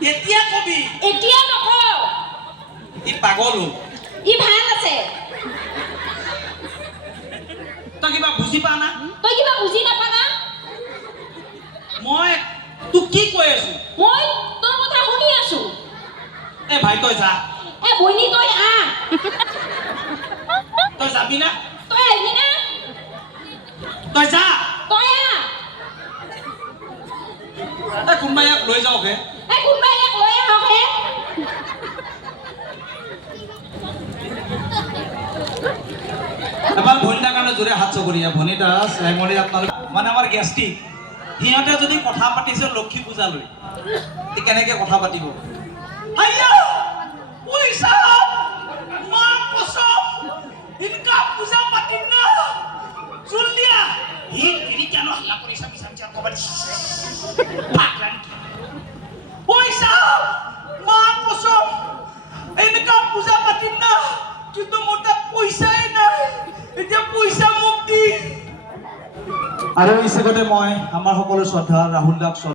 এতিয়া কবি এতিয়া নকওঁ ই পাগল ই ভাল আছে তই কিবা বুজি পা না তই কিবা বুজি নাপা না মই তোক কি কৈ আছো মই তোৰ কথা শুনি আছো এ ভাই তই যা এ বইনি তই আহ তই যাবি না তই আহিবি না তই যা তই আহ এ কোনোবাই ইয়াক লৈ যাওক হে এ কোনোবাই ইয়াক লৈ আহক হে এবাৰ ভনিতাৰ কাৰণে জোৰে হাত চকৰিয়া ভনিতা শ্ৰাইমৰি আপোনালোক মানে আমাৰ গেষ্টিক সিহঁতে যদি কথা পাতিছে লক্ষী পূজা লৈ কেনেকে কথা পাতিব হাইয়া পইচা মা কসম ইনকা পূজা পাতিম না জলদিয়া হি তিনি কেন হাল্লা কৰিছা মিছা মিছা কবাত পাগলা নেকি পইচা মা কসম ইনকা পূজা পাতিম না কিন্তু মোৰ তাত পইচাই নাই এতিয়া পইচা মোক দি আৰু এই হিচাপতে মই আমাৰ সকলো শ্ৰদ্ধা ৰাহুল দাক